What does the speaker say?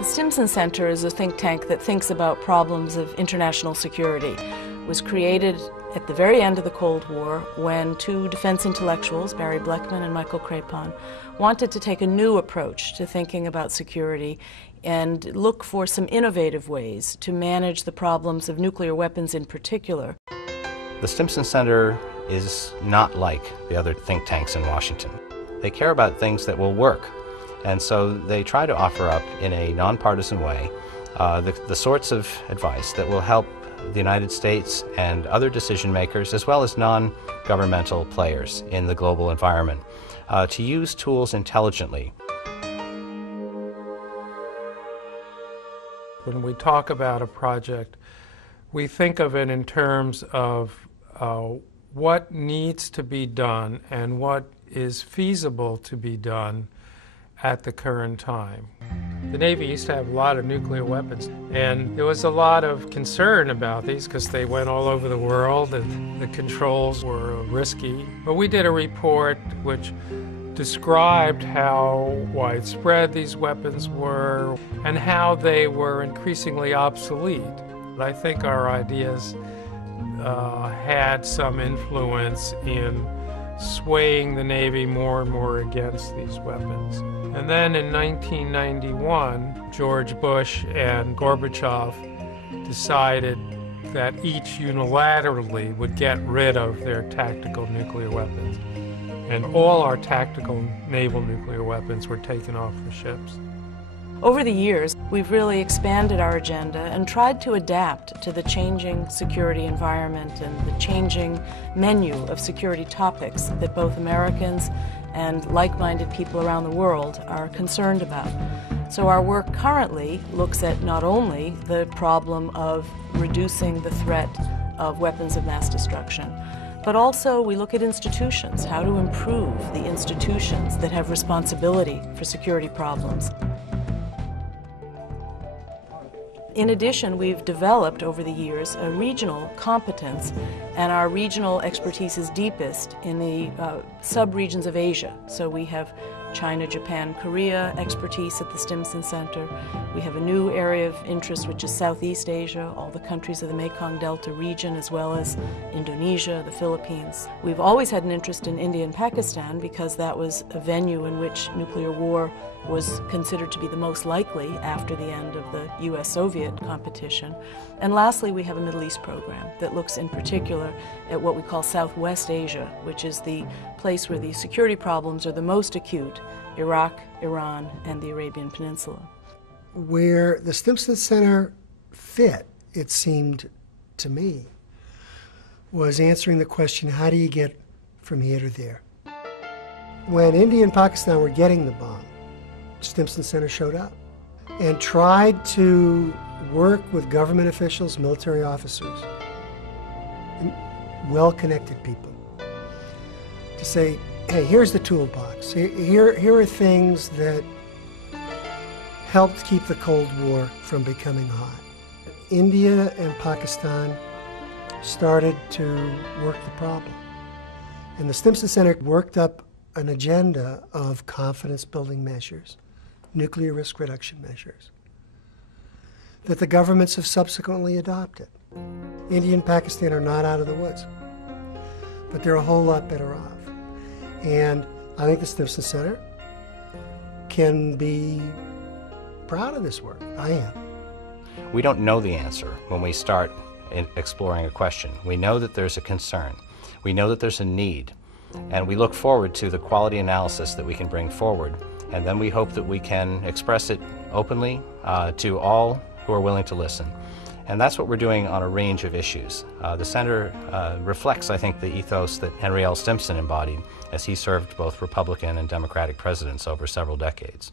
The Stimson Center is a think tank that thinks about problems of international security. It was created at the very end of the Cold War when two defense intellectuals, Barry Bleckman and Michael Crapon, wanted to take a new approach to thinking about security and look for some innovative ways to manage the problems of nuclear weapons in particular. The Stimson Center is not like the other think tanks in Washington. They care about things that will work. And so they try to offer up in a nonpartisan way the sorts of advice that will help the United States and other decision makers, as well as non-governmental players in the global environment, to use tools intelligently. When we talk about a project, we think of it in terms of what needs to be done and what is feasible to be done at the current time. The Navy used to have a lot of nuclear weapons, and there was a lot of concern about these because they went all over the world and the controls were risky. But we did a report which described how widespread these weapons were and how they were increasingly obsolete. I think our ideas had some influence in swaying the Navy more and more against these weapons. And then in 1991, George Bush and Gorbachev decided that each unilaterally would get rid of their tactical nuclear weapons. And all our tactical naval nuclear weapons were taken off the ships. Over the years, we've really expanded our agenda and tried to adapt to the changing security environment and the changing menu of security topics that both Americans and like-minded people around the world are concerned about. So our work currently looks at not only the problem of reducing the threat of weapons of mass destruction, but also we look at institutions, how to improve the institutions that have responsibility for security problems. In addition, we've developed over the years a regional competence, and our regional expertise is deepest in the sub-regions of Asia. So we have China, Japan, Korea expertise at the Stimson Center. We have a new area of interest, which is Southeast Asia, all the countries of the Mekong Delta region, as well as Indonesia, the Philippines. We've always had an interest in India and Pakistan because that was a venue in which nuclear war was considered to be the most likely after the end of the US-Soviet competition. And lastly, we have a Middle East program that looks in particular at what we call Southwest Asia, which is the place where the security problems are the most acute: Iraq, Iran, and the Arabian Peninsula. Where the Stimson Center fit, it seemed to me, was answering the question, how do you get from here to there? When India and Pakistan were getting the bomb, Stimson Center showed up and tried to work with government officials, military officers, and well-connected people to say, hey, here's the toolbox. Here are things that helped keep the Cold War from becoming hot. India and Pakistan started to work the problem. And the Stimson Center worked up an agenda of confidence-building measures, nuclear risk reduction measures, that the governments have subsequently adopted. India and Pakistan are not out of the woods, but they're a whole lot better off. And I think the Stimson Center can be proud of this work. I am. We don't know the answer when we start exploring a question. We know that there's a concern. We know that there's a need. And we look forward to the quality analysis that we can bring forward. And then we hope that we can express it openly to all who are willing to listen. And that's what we're doing on a range of issues. The Center reflects, I think, the ethos that Henry L. Stimson embodied as he served both Republican and Democratic presidents over several decades.